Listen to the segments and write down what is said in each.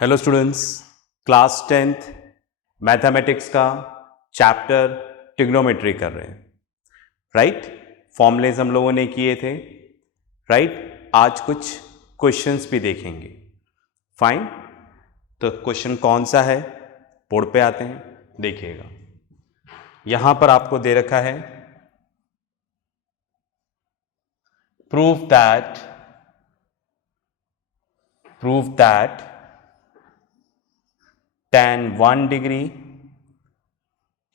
Hello students, class 10th mathematics का chapter trigonometry कर रहे हैं। राइट, फॉर्मूलेज हम लोगों ने किए थे। राइट, आज कुछ क्वेश्चंस भी देखेंगे। फाइन, तो क्वेश्चन कौन सा है, बोर्ड पे आते हैं, देखिएगा। यहां पर आपको दे रखा है prove that tan 1 degree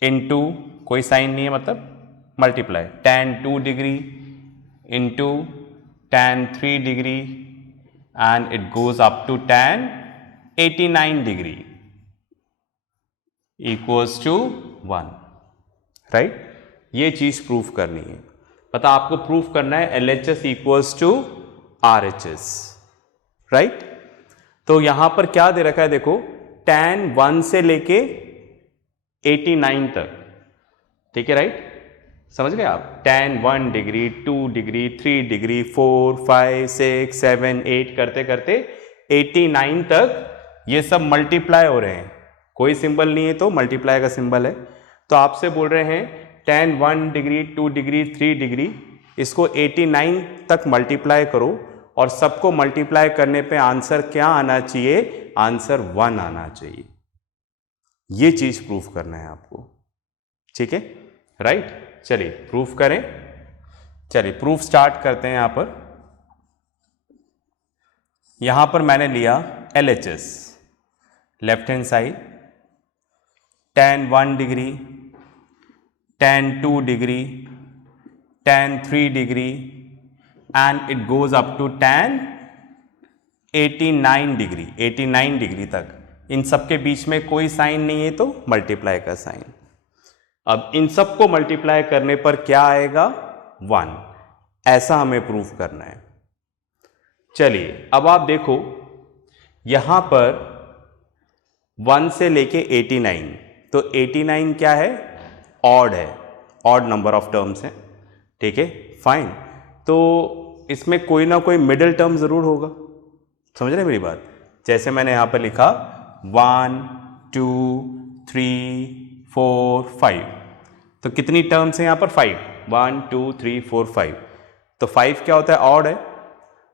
into, कोई साइन नहीं है मतलब multiply, tan 2 degree into tan 3 degree and it goes up to tan 89 degree equals to 1। Right, ये चीज प्रूफ करनी है। पता आपको प्रूफ करना है LHS equals to RHS। Right, तो यहां पर क्या दे रखा है, देखो tan 1 से लेके 89 तक। ठीक है, राइट, समझ गए आप। tan 1 डिग्री, 2 डिग्री, 3 डिग्री, 4, 5, 6, 7, 8 करते करते 89 तक ये सब मल्टीप्लाई हो रहे हैं। कोई सिंबल नहीं है तो मल्टीप्लाई का सिंबल है। तो आपसे बोल रहे हैं tan 1 डिग्री, 2 डिग्री, 3 डिग्री, इसको 89 तक मल्टीप्लाई करो और सबको मल्टीप्लाई करने पे आंसर क्या आना चाहिए, आंसर 1 आना चाहिए। ये चीज प्रूफ करना है आपको। ठीक है, राइट, चलिए प्रूफ करें। चलिए प्रूफ स्टार्ट करते हैं। यहां पर मैंने लिया LHS, left hand side, tan 1 degree, tan 2 degree, tan 3 degree and it goes up to tan 89 degree, 89 degree तक। इन सब के बीच में कोई साइन नहीं है तो मल्टीप्लाई का साइन। अब इन सब को मल्टीप्लाई करने पर क्या आएगा, 1। ऐसा हमें प्रूफ करना है। चलिए अब आप देखो, यहां पर 1 से लेके 89, तो 89 क्या है, ऑड है, ऑड नंबर ऑफ टर्म्स है। ठीक है, फाइन। तो इसमें कोई ना कोई मिडिल टर्म जरूर होगा। समझ रहे हैं मेरी बात। जैसे मैंने यहां पर लिखा 1, 2, 3, 4, 5, तो कितनी टर्म्स हैं यहां पर, 5। 1, 2, 3, 4, 5, तो 5 क्या होता है, ऑड है।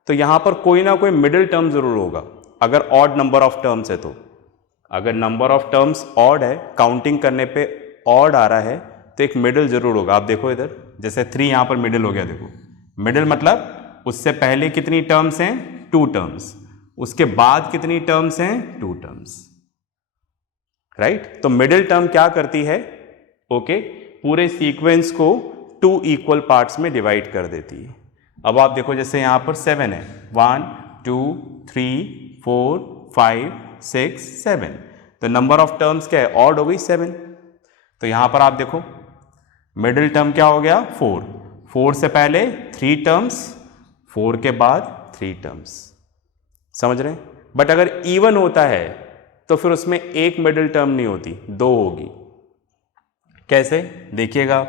तो यहां पर कोई ना कोई मिडिल टर्म जरूर होगा अगर ऑड नंबर ऑफ टर्म्स है तो। अगर नंबर ऑफ टर्म्स ऑड है, काउंटिंग करने पे ऑड आ रहा है, तो एक मिडिल जरूर होगा। आप देखो इधर, जैसे 3 यहां पर मिडिल हो गया। देखो मिडिल मतलब उससे पहले कितनी टर्म्स हैं, 2 टर्म्स, उसके बाद कितनी टर्म्स हैं, 2 टर्म्स। राइट, तो मिडिल टर्म क्या करती है, ओके, पूरे सीक्वेंस को 2 इक्वल पार्ट्स में डिवाइड कर देती है। अब आप देखो, जैसे यहां पर 7 है, 1, 2, 3, 4, 5, 6, 7, तो नंबर ऑफ टर्म्स क्या है, ऑड हो गई 7। तो यहां पर आप देखो मिडिल टर्म क्या हो गया, 4। 4 से पहले 3 टर्म्स, 4 के बाद 3 टर्म्स। समझ रहे हैं। बट अगर इवन होता है तो फिर उसमें एक मिडिल टर्म नहीं होती, 2 होगी। कैसे, देखिएगा।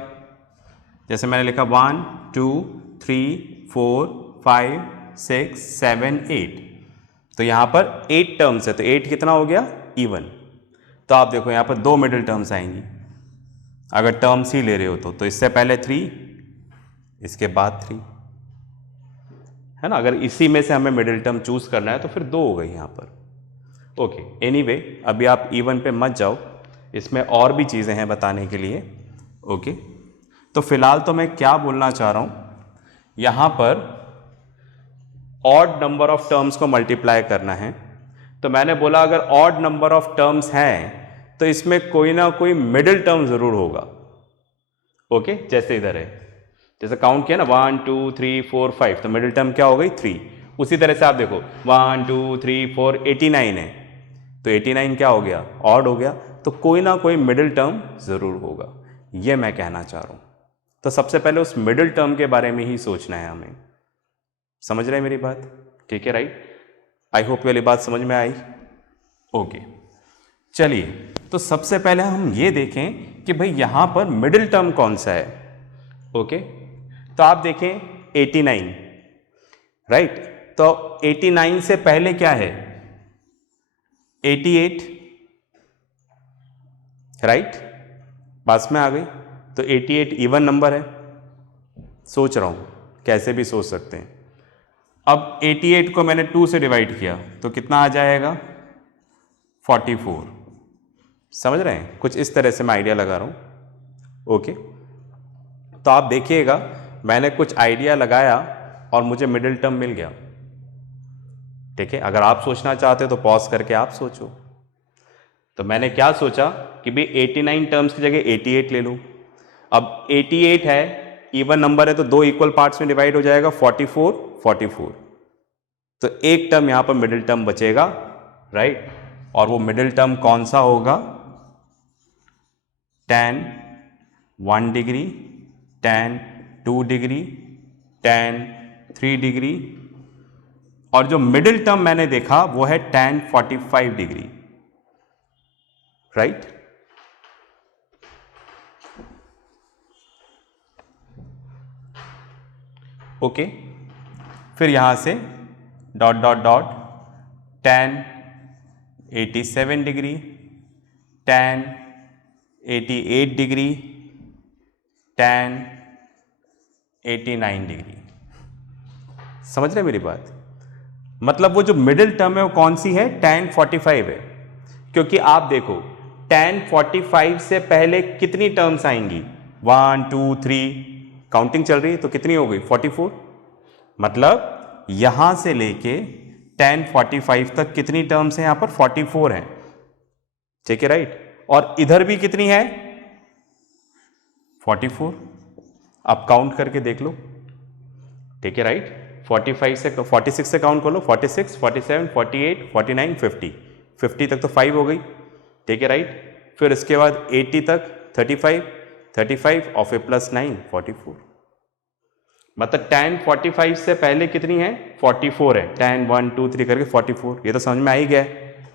जैसे मैंने लिखा 1, 2, 3, 4, 5, 6, 7, 8, तो यहां पर 8 टर्म्स है, तो 8 कितना हो गया, इवन। तो आप देखो यहां पर 2 मिडिल टर्म्स आएंगी अगर टर्म्स ही ले रहे हो तो इससे पहले 3, इसके बाद 3, है ना। अगर इसी में से हमें मिडिल टर्म चूज करना है तो फिर 2 हो गई यहां पर। ओके, एनीवे, अभी आप इवन पे मत जाओ, इसमें और भी चीजें हैं बताने के लिए। ओके, तो फिलहाल तो मैं क्या बोलना चाह रहा हूं, यहां पर ऑड नंबर ऑफ टर्म्स को मल्टीप्लाई करना है। तो मैंने बोला अगर ऑड नंबर ऑफ टर्म्स हैं तो इसमें कोई ना कोई मिडिल टर्म जरूर होगा। ओके, जैसे इधर है, जैसे काउंट किया ना, 1, 2, 3, 4, 5, तो मिडिल टर्म क्या हो गई, 3। उसी तरह से आप देखो 1, 2, 3, 4, 89 है, तो 89 क्या हो गया, ऑड हो गया। तो कोई ना कोई मिडिल टर्म जरूर होगा, ये मैं कहना चाह रहा हूं। तो सबसे पहले उस मिडिल टर्म के बारे में ही सोचना है हमें। समझ रहे हैं मेरी बात, ठीक है, राइट। आई होप वाली बात समझ में आई। ओके, चलिए, तो सबसे पहले हम ये देखें कि भाई यहां पर मिडिल टर्म कौन सा है। ओके, तो आप देखें 89, राइट, तो 89 से पहले क्या है, 88, राइट, पास में आ गई। तो 88 इवन नंबर है, सोच रहा हूं कैसे भी सोच सकते हैं। अब 88 को मैंने 2 से डिवाइड किया तो कितना आ जाएगा, 44। समझ रहे हैं, कुछ इस तरह से मैं आइडिया लगा रहा हूं। ओके, तो आप देखिएगा मैंने कुछ आइडिया लगाया और मुझे मिडिल टर्म मिल गया। ठीक है, अगर आप सोचना चाहते हो तो पॉज करके आप सोचो। तो मैंने क्या सोचा कि भाई 89 टर्म्स की जगह 88 ले लूं। अब 88 है, इवन नंबर है, तो 2 इक्वल पार्ट्स में डिवाइड हो जाएगा, 44 44। तो एक टर्म यहां पर मिडिल टर्म बचेगा, राइट। और वो मिडिल टर्म कौन सा होगा, tan 1 degree, tan 2 degree, tan 3 degree, और जो मिडिल टर्म मैंने देखा वो है tan 45 डिग्री, राइट। ओके, फिर यहां से dot dot dot tan 87 degree, tan 88 degree, tan 89 degree. समझ रहे मेरी बात? मतलब वो जो मिडिल टर्म है वो कौन सी है, tan 45 है। क्योंकि आप देखो tan 45 से पहले कितनी टर्म्स आएंगी, 1 2 3, काउंटिंग चल रही है, तो कितनी हो गई, 44। मतलब यहां से लेके tan 45 तक कितनी टर्म्स हैं, यहां पर 44 हैं। ठीक है, राइट। और इधर भी कितनी है, 44। आप काउंट करके देख लो। ठीक है, राइट। 45 से 46 से काउंट कर लो, 46 47 48 49 50, 50 तक तो 5 हो गई। ठीक है, राइट। फिर इसके बाद 80 तक 35 35 और फिर प्लस 9 44। मतलब tan 45 से पहले कितनी है, 44 है। tan 1 2 3 करके 44, ये तो समझ में आ ही गया,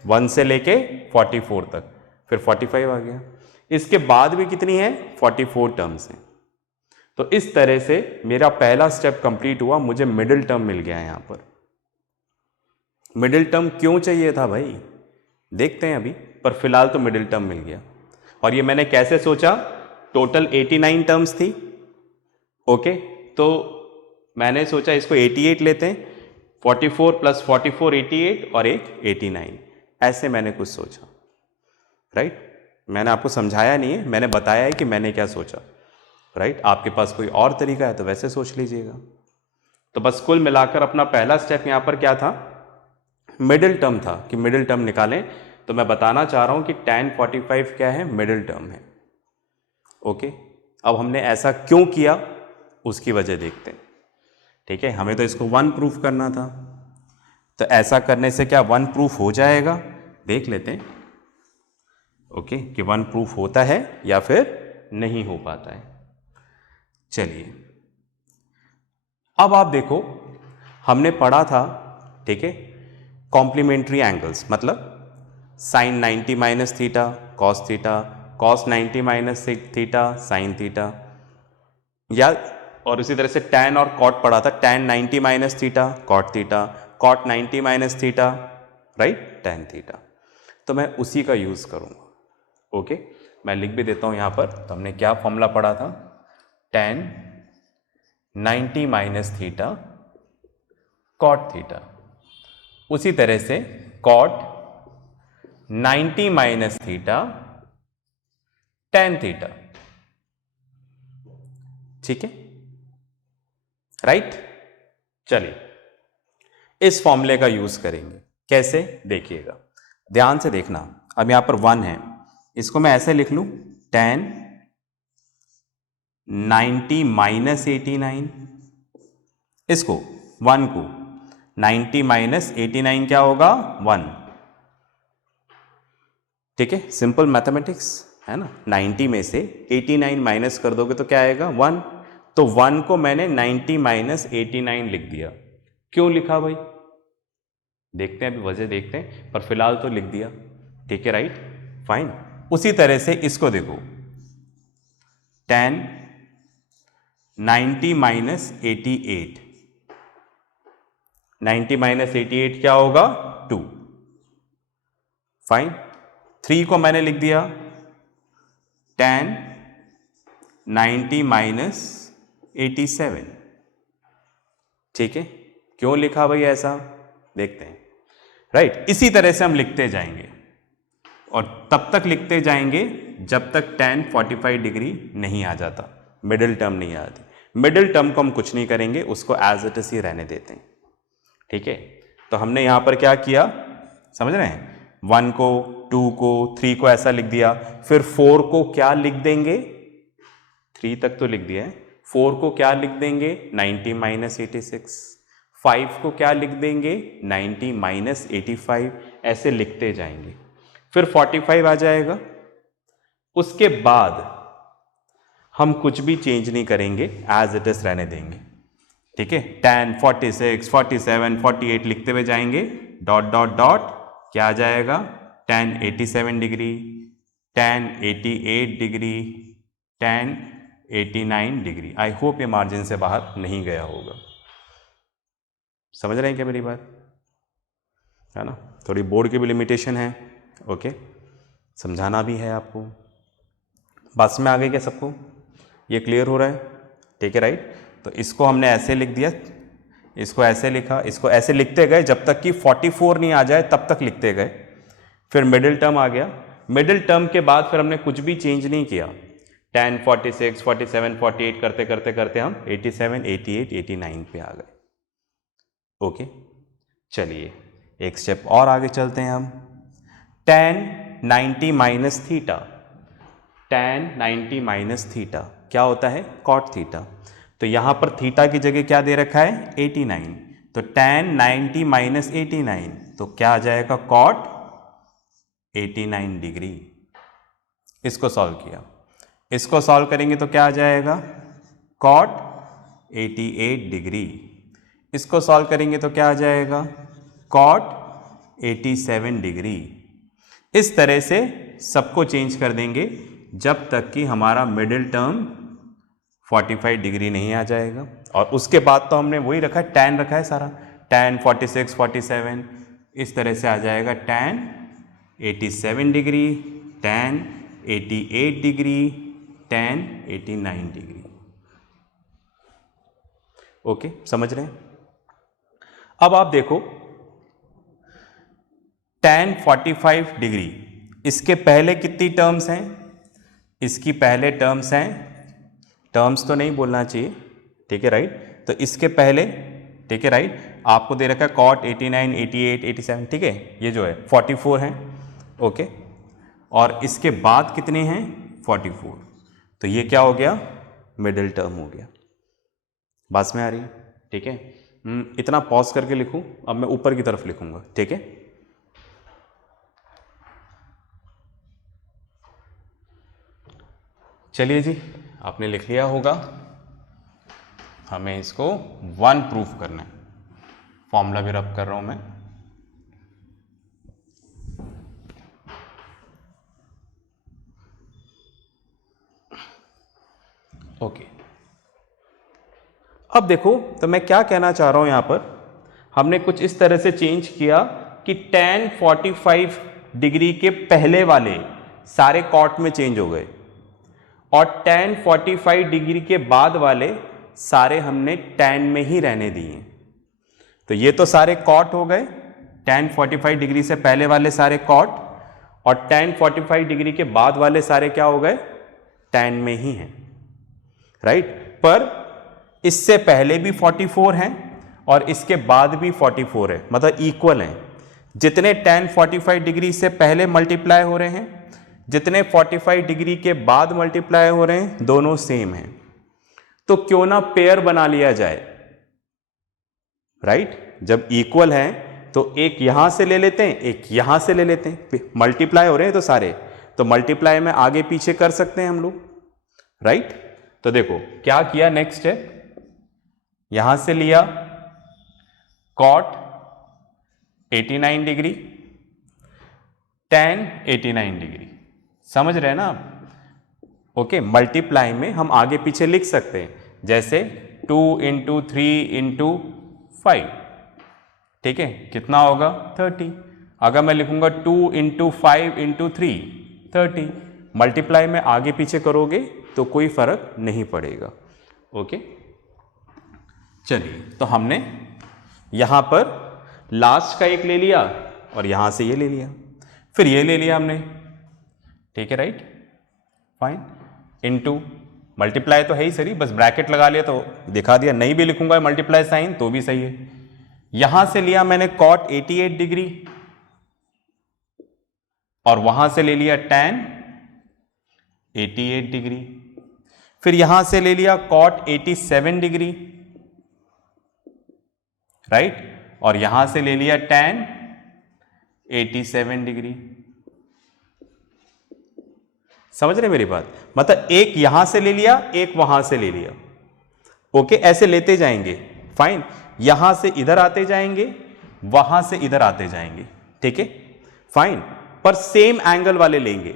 1 से लेके 44 तक, फिर 45 आ गया। इसके बाद भी कितनी है, 44 टर्म्स हैं। तो इस तरह से मेरा पहला स्टेप कंप्लीट हुआ, मुझे मिडिल टर्म मिल गया। यहां पर मिडिल टर्म क्यों चाहिए था भाई, देखते हैं अभी, पर फिलहाल तो मिडिल टर्म मिल गया। और ये मैंने कैसे सोचा, टोटल 89 टर्म्स थी। ओके, तो मैंने सोचा इसको 88 लेते हैं, 44 प्लस 44 88 और एक 89, ऐसे मैंने कुछ सोचा, राइट। मैंने आपको समझाया नहीं है, मैंने बताया है कि मैंने क्या सोचा, राइट। आपके पास कोई और तरीका है तो वैसे सोच लीजिएगा। तो बस कुल मिलाकर अपना पहला स्टेप यहां पर क्या था, मिडिल टर्म था, कि मिडिल टर्म निकालें। तो मैं बताना चाह रहा हूं कि tan 45 क्या है, मिडिल टर्म है। ओके, अब हमने ऐसा क्यों किया उसकी वजह देखते हैं। ठीक है, हमें तो इसको 1 प्रूफ करना था, तो ऐसा करने से क्या 1 प्रूफ हो जाएगा, देख लेते हैं। ओके, कि 1 प्रूफ होता है या फिर नहीं हो पाता है। चलिए, अब आप देखो हमने पढ़ा था, ठीक है, कॉम्प्लीमेंट्री एंगल्स, मतलब sin 90 minus theta cos theta, cos 90 minus theta sin theta, या और उसी तरह से tan और कॉट पढ़ा था, tan 90 minus theta cot theta, cot 90 minus theta, right, tan theta. तो मैं उसी का यूज करूंगा। ओके, मैं लिख भी देता हूं यहां पर। तो हमने क्या फॉर्मूला पढ़ा था, tan 90 minus theta cot theta, उसी तरह से cot 90 minus theta tan theta. ठीक है, राइट। चलिए, इस फॉर्मूले का यूज करेंगे, कैसे देखिएगा, ध्यान से देखना। अब यहां पर 1 है, इसको मैं ऐसे लिख लूं, tan 90 माइनस 89, इसको 1 को 90 माइनस 89 क्या होगा, 1। ठीक है, सिंपल मैथमेटिक्स है ना। 90 में से 89 माइनस कर दोगे तो क्या आएगा, 1। तो 1 को मैंने 90 माइनस 89 लिख दिया। क्यों लिखा भाई, देखते हैं, अभी वजह देखते हैं, पर फिलहाल तो लिख दिया। ठीक है, राइट, फाइन। उसी तरह से इसको देखो, tan 90 माइनस 88, 90 माइनस 88 क्या होगा, 2। फाइन। 3 को मैंने लिख दिया tan 90 माइनस 87। ठीक है, क्यों लिखा भाई ऐसा, देखते हैं। राइट, इसी तरह से हम लिखते जाएंगे और तब तक लिखते जाएंगे जब तक tan 45 डिग्री नहीं आ जाता, मिडिल टर्म नहीं आती। मिडिल टर्म को हम कुछ नहीं करेंगे, उसको एज इट इज ही रहने देते हैं। ठीक है, तो हमने यहां पर क्या किया, समझ रहे हैं, 1 को, 2 को, 3 को ऐसा लिख दिया, फिर 4 को क्या लिख देंगे, 3 तक तो लिख दिया है, 4 को क्या लिख देंगे 90 माइनस 86, 5 को क्या लिख देंगे 90 माइनस 85, ऐसे लिखते जाएंगे। फिर 45 आ जाएगा। उसके बाद हम कुछ भी चेंज नहीं करेंगे, एज इट इज रहने देंगे। ठीक है, tan 46, 47, 48 लिखते हुए जाएंगे, डॉट डॉट डॉट क्या आ जाएगा, tan 87 degree, tan 88 degree, tan 89 degree. I hope ये मार्जिन से बाहर नहीं गया होगा। समझ रहे हैं क्या मेरी बात, है ना। थोड़ी बोर्ड की भी लिमिटेशन है, ओके, समझाना भी है आपको। बस में आ गई क्या सबको, ये क्लियर हो रहा है, ठीक है, राइट। तो इसको हमने ऐसे लिख दिया, इसको ऐसे लिखा, इसको ऐसे लिखते गए जब तक कि 44 नहीं आ जाए, तब तक लिखते गए। फिर मिडिल टर्म आ गया, मिडिल टर्म के बाद फिर हमने कुछ भी चेंज नहीं किया, tan 46, 47, 48 करते करते करते हम 87, 88, 89 पे आ गए। ओके, चलिए एक स्टेप और आगे चलते हैं हम। tan 90 minus theta, tan 90 minus theta क्या होता है, cot थीटा। तो यहां पर थीटा की जगह क्या दे रखा है 89, तो tan 90 माइनस 89 तो क्या आ जाएगा cot 89 डिग्री। इसको सॉल्व किया, इसको सॉल्व करेंगे तो क्या आ जाएगा cot 88 डिग्री। इसको सॉल्व करेंगे तो क्या आ जाएगा cot 87 डिग्री। इस तरह से सबको चेंज कर देंगे जब तक कि हमारा मिडिल टर्म 45 डिग्री नहीं आ जाएगा। और उसके बाद तो हमने वही रखा है, tan रखा है सारा, tan 46, 47, इस तरह से आ जाएगा tan 87 degree, tan 88 degree, tan 89 degree. Okay, समझ रहे हैं। अब आप देखो tan 45 डिग्री, इसके पहले कितनी टर्म्स हैं, इसकी पहले टर्म्स हैं, टर्म्स तो नहीं बोलना चाहिए, ठीक है, राइट। तो इसके पहले, ठीक है, राइट, आपको दे रखा है cot 89, 88, 87, ठीक है, ये जो है 44 है, ओके। और इसके बाद कितने हैं 44, तो ये क्या हो गया मिडिल टर्म हो गया। बात में आ रही है, ठीक है। इतना पॉज करके लिखूं, अब मैं ऊपर की तरफ लिखूंगा, ठीक है। चलिए जी, आपने लिख लिया होगा, हमें इसको 1 प्रूफ करना है। फॉर्मूला भी रब कर रहा हूं मैं, ओके। अब देखो, तो मैं क्या कहना चाह रहा हूं यहां पर, हमने कुछ इस तरह से चेंज किया कि tan 45 डिग्री के पहले वाले सारे cot में चेंज हो गए और tan 45 डिग्री के बाद वाले सारे हमने tan में ही रहने दिए। तो ये तो सारे cot हो गए, tan 45 डिग्री से पहले वाले सारे cot, और tan 45 डिग्री के बाद वाले सारे क्या हो गए tan में ही हैं, राइट। पर इससे पहले भी 44 हैं और इसके बाद भी 44 है, मतलब इक्वल हैं। जितने tan 45 डिग्री से पहले मल्टीप्लाई हो रहे हैं, जितने 45 डिग्री के बाद मल्टीप्लाई हो रहे हैं, दोनों सेम हैं। तो क्यों ना पेयर बना लिया जाए, राइट। जब इक्वल हैं तो एक यहां से ले लेते हैं, एक यहां से ले लेते हैं, मल्टीप्लाई हो रहे हैं तो सारे, तो मल्टीप्लाई में आगे पीछे कर सकते हैं हम लोग, राइट। तो देखो क्या किया, नेक्स्ट है, यहां से लिया cot 89 डिग्री, tan 89 डिग्री, समझ रहे हैं ना आप, ओके। मल्टीप्लाई में हम आगे पीछे लिख सकते हैं, जैसे 2 इंटू 3 इंटू 5, ठीक है, कितना होगा 30, अगर मैं लिखूंगा 2 इंटू 5 इंटू 3 30, मल्टीप्लाई में आगे पीछे करोगे तो कोई फर्क नहीं पड़ेगा। ओके, चलिए तो हमने यहां पर लास्ट का एक ले लिया और यहां से ये ले लिया, फिर ये ले लिया हमने, ठीक है, राइट, फाइन, इनटू मल्टीप्लाई तो है ही सही, बस ब्रैकेट लगा लिया तो दिखा दिया, नहीं भी लिखूंगा मल्टीप्लाई साइन तो भी सही है। यहां से लिया मैंने cot 88 डिग्री और वहां से ले लिया tan 88 डिग्री, फिर यहां से ले लिया cot 87 डिग्री, राइट, और यहां से ले लिया tan 87 डिग्री। समझ रहे मेरी बात? मतलब एक यहां से ले लिया, एक वहां से ले लिया। ओके, ऐसे लेते जाएंगे, फाइन, यहां से इधर आते जाएंगे, वहां से इधर आते जाएंगे, ठीक है, फाइन, पर सेम एंगल वाले लेंगे,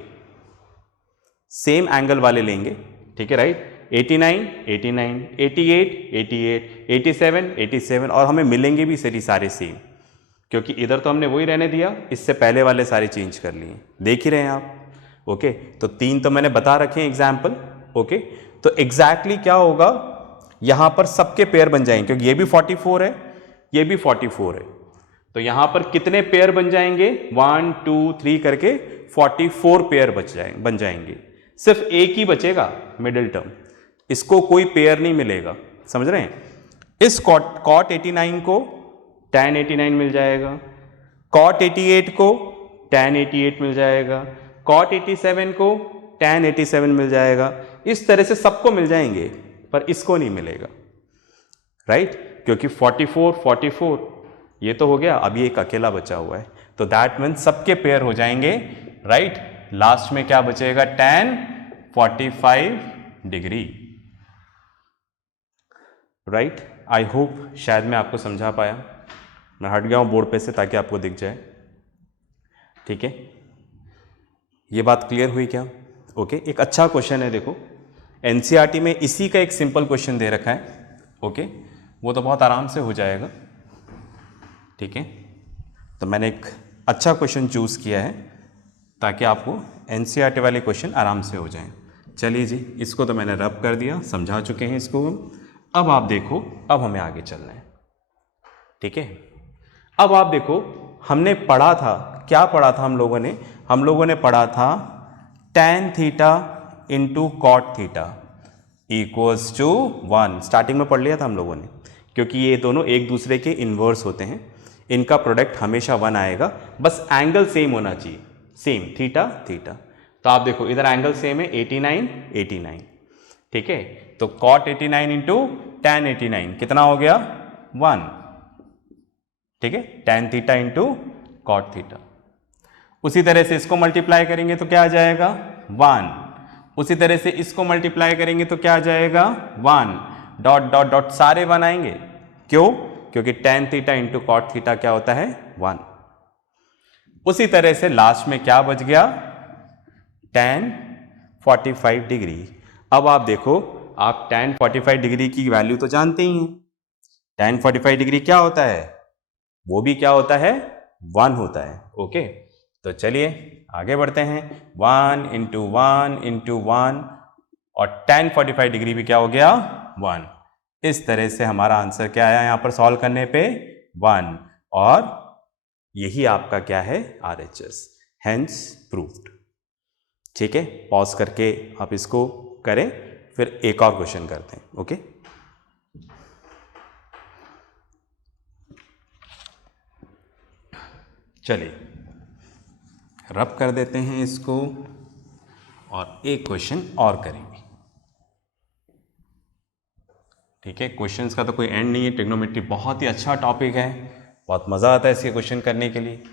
सेम एंगल वाले लेंगे, ठीक है, राइट, 89 89 88 88 87 87 और हमें मिलेंगे भी सारे सेम, क्योंकि इधर तो हमने वही रहने दिया, इससे पहले वाले सारे चेंज कर लिए, देख ही रहे हैं आप। ओके, तो 3 तो मैंने बता रखे हैं एग्जाम्पल। ओके, तो एग्जैक्टली क्या होगा, यहां पर सबके पेयर बन जाएंगे, क्योंकि ये भी 44 है, ये भी 44 है, तो यहां पर कितने पेयर बन जाएंगे, 1 2 3 करके 44 पेयर बन जाएंगे। सिर्फ एक ही बचेगा मिडिल टर्म, इसको कोई पेयर नहीं मिलेगा, समझ रहे हैं? इस cot 89 को tan 89 मिल जाएगा, cot 88 को tan 88 मिल जाएगा, cot 87 को tan 87 मिल जाएगा, इस तरह से सबको मिल जाएंगे, पर इसको नहीं मिलेगा, राइट, क्योंकि 44 44 ये तो हो गया, अभी एक अकेला बचा हुआ है, तो दैट मीन सबके पेयर हो जाएंगे, राइट, लास्ट में क्या बचेगा, tan 45 degree, right. I hope शायद मैं आपको समझा पाया, मैं हट गया हूं बोर्ड पे से ताकि आपको दिख जाए, ठीक है, ये बात क्लियर हुई क्या? ओके, एक अच्छा क्वेश्चन है, देखो एनसीईआरटी में इसी का एक सिंपल क्वेश्चन दे रखा है। ओके, वो तो बहुत आराम से हो जाएगा, ठीक है, तो मैंने एक अच्छा क्वेश्चन चूज किया है ताकि आपको एनसीईआरटी वाले क्वेश्चन आराम से हो जाएं। चलिए जी, इसको तो मैंने रब कर दिया, समझा चुके हैं इसको हम। अब आप देखो, अब हमें आगे चलना है, ठीक है। अब आप देखो, हमने पढ़ा था, क्या पढ़ा था हम लोगों ने पढ़ा था tan theta into cot theta equals to 1, starting में पढ़ लिया था हम लोगों ने, क्योंकि ये दोनों एक दूसरे के इन्वर्स होते हैं, इनका प्रोडक्ट हमेशा 1 आएगा, बस एंगल सेम होना चाहिए, सेम थीटा थीटा। तो आप देखो इधर एंगल सेम है 89 89, ठीक है, तो cot 89 इंटू tan 89 कितना हो गया, 1, ठीक है, tan theta into cot theta. उसी तरह से इसको मल्टीप्लाई करेंगे तो क्या आ जाएगा, 1, उसी तरह से इसको मल्टीप्लाई करेंगे तो क्या आ जाएगा, 1, डॉट डॉट डॉट सारे 1 आएंगे, क्यों, क्योंकि tan theta into cot theta क्या होता है, 1। उसी तरह से लास्ट में क्या बच गया, tan 45 डिग्री। अब आप देखो, आप tan 45 डिग्री की वैल्यू तो जानते ही हैं, tan 45 डिग्री क्या होता है, वो भी क्या होता है, 1 होता है। ओके, तो चलिए आगे बढ़ते हैं, 1 इंटू 1 इंटू 1 और tan 45 डिग्री भी क्या हो गया, 1। इस तरह से हमारा आंसर क्या आया यहाँ पर सॉल्व करने पे, 1, और यही आपका क्या है, RHS, हेंस प्रूव्ड। ठीक है, पॉज करके आप इसको करें, फिर एक और क्वेश्चन करते हैं। ओके, चलिए रब कर देते हैं इसको और एक क्वेश्चन और करेंगे। ठीक है, क्वेश्चंस का तो कोई एंड नहीं है, ट्रिग्नोमेट्री बहुत ही अच्छा टॉपिक है, बहुत मज़ा आता है इसके क्वेश्चन करने के लिए।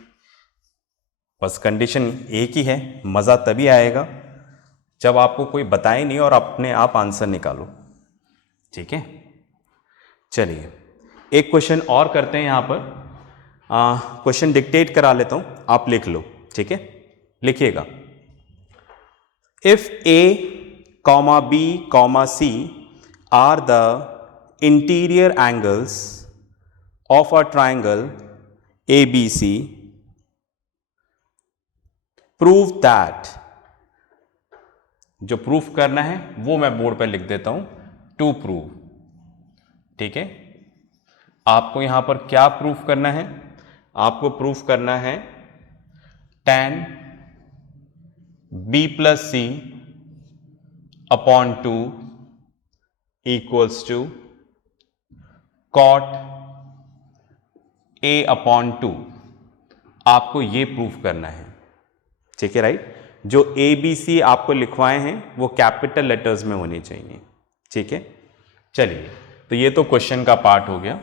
बस कंडीशन एक ही है, मज़ा तभी आएगा जब आपको कोई बताए नहीं और अपने आप आंसर निकालो। ठीक है, चलिए एक क्वेश्चन और करते हैं यहाँ पर। क्वेश्चन डिक्टेट करा लेता हूँ, आप लिख लो। ठीक है, लिखिएगा, if A, B, C are the interior angles of a triangle ABC prove that, जो प्रूफ करना है वो मैं बोर्ड पर लिख देता हूं, टू प्रूव। ठीक है, आपको यहां पर क्या प्रूफ करना है? आपको प्रूफ करना है tan b plus C upon 2 equals to cot a upon 2। आपको ये प्रूफ करना है। ठीक है, राइट। जो ए बी सी आपको लिखवाए हैं वो कैपिटल लेटर्स में होने चाहिए। ठीक है, चलिए, तो ये तो क्वेश्चन का पार्ट हो गया,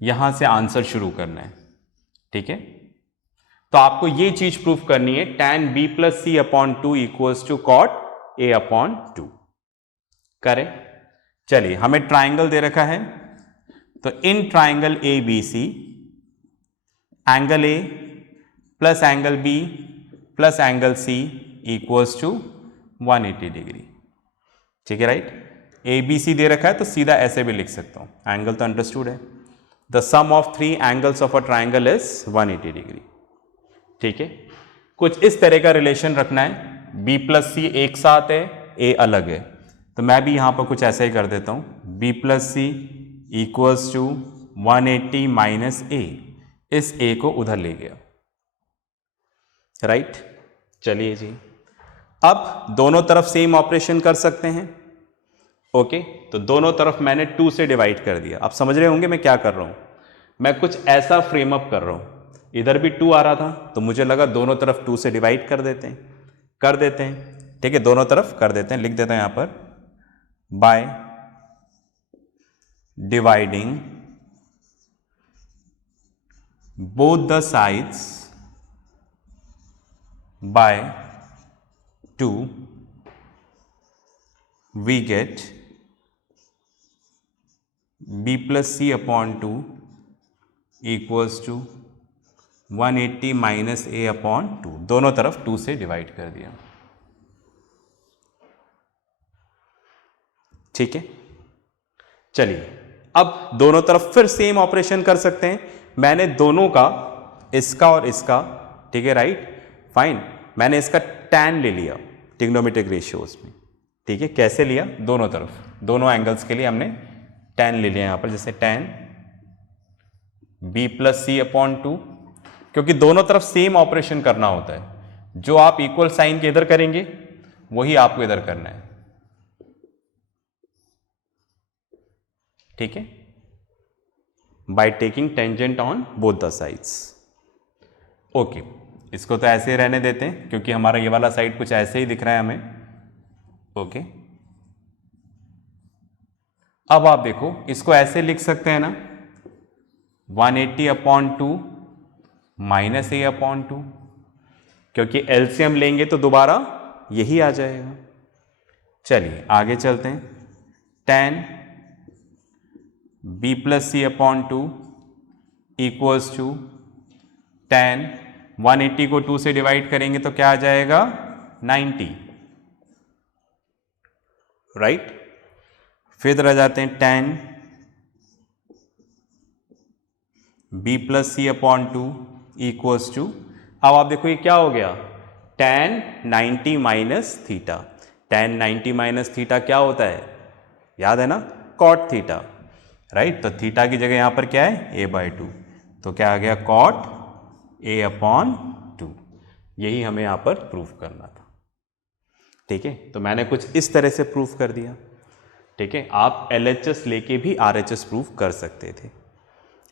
यहां से आंसर शुरू करना है। ठीक है, तो आपको ये चीज प्रूफ करनी है, tan b plus C upon 2 equals to cot a upon 2। करें, चलिए, हमें ट्राइंगल दे रखा है, तो in triangle A B C angle A plus angle B plus angle C equals to 180 degree. ठीक है, राइट। ए बी सी दे रखा है तो सीधा ऐसे भी लिख सकता हूं, एंगल तो अंडरस्टूड है। The sum of 3 angles of a triangle is 180 degree. ठीक है, कुछ इस तरह का रिलेशन रखना है, बी प्लस सी एक साथ है, ए अलग है, तो मैं भी यहां पर कुछ ऐसा ही कर देता हूं, B plus C equals to 180 minus A, इस ए को उधर ले गया। राइट, चलिए जी, अब दोनों तरफ सेम ऑपरेशन कर सकते हैं। ओके, तो दोनों तरफ मैंने 2 से डिवाइड कर दिया। आप समझ रहे होंगे मैं क्या कर रहा हूं, मैं कुछ ऐसा फ्रेम अप कर रहा हूं, इधर भी 2 आ रहा था तो मुझे लगा दोनों तरफ 2 से डिवाइड कर देते हैं। ठीक है, दोनों तरफ कर देते हैं, लिख देते हैं यहां पर, by dividing both the sides by 2 we get b plus c upon 2 equals to 180 minus a upon 2। दोनों तरफ 2 से डिवाइड कर दिया। ठीक है, चलिए, अब दोनों तरफ फिर सेम ऑपरेशन कर सकते हैं। मैंने दोनों का, इसका और इसका, ठीक है, राइट, फाइन, मैंने इसका tan ले लिया ट्रिग्नोमेट्रिक रेशियोज में। ठीक है, कैसे लिया? दोनों तरफ, दोनों एंगल्स के लिए हमने tan ले लिया यहां पर, जैसे tan b plus C upon 2, क्योंकि दोनों तरफ सेम ऑपरेशन करना होता है, जो आप इक्वल साइन के इधर करेंगे वही आपको इधर करना है। ठीक है, by taking tangent on both the sides. Okay, इसको तो ऐसे ही रहने देते हैं क्योंकि हमारा ये वाला साइड कुछ ऐसे ही दिख रहा है हमें। ओके, अब आप देखो, इसको ऐसे लिख सकते हैं ना, 180 अपॉन 2 माइनस ए अपॉन 2, क्योंकि एलसीएम लेंगे तो दोबारा यही आ जाएगा। चलिए आगे चलते हैं, tan b plus C upon 2 equals to tan 180 को 2 से डिवाइड करेंगे तो क्या आ जाएगा? 90। राइट, फिर रह जाते हैं tan b plus C upon 2 equals to, अब आप देखो ये क्या हो गया, tan 90 minus theta. tan 90 minus theta क्या होता है, याद है ना, cot थीटा। राइट, तो थीटा की जगह यहां पर क्या है, a/2, तो क्या आ गया, cot a अपॉन 2। यही हमें यहां पर प्रूफ करना था। ठीक है, तो मैंने कुछ इस तरह से प्रूफ कर दिया। ठीक है, आप LHS लेके भी RHS प्रूफ कर सकते थे।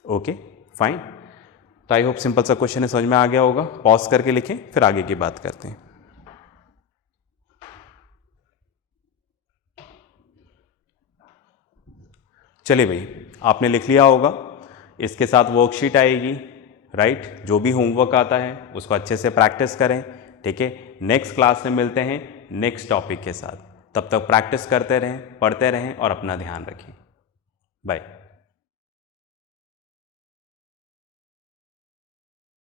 Okay, fine. तो आई होप सिंपल सा क्वेश्चन है, समझ में आ गया होगा। पॉज करके लिखें, फिर आगे की बात करते हैं। चलिए भाई, आपने लिख लिया होगा, इसके साथ वर्कशीट आएगी। राइट, जो भी होमवर्क आता है उसको अच्छे से प्रैक्टिस करें। ठीक है, नेक्स्ट क्लास में मिलते हैं नेक्स्ट टॉपिक के साथ। तब तक प्रैक्टिस करते रहें, पढ़ते रहें और अपना ध्यान रखें। बाय।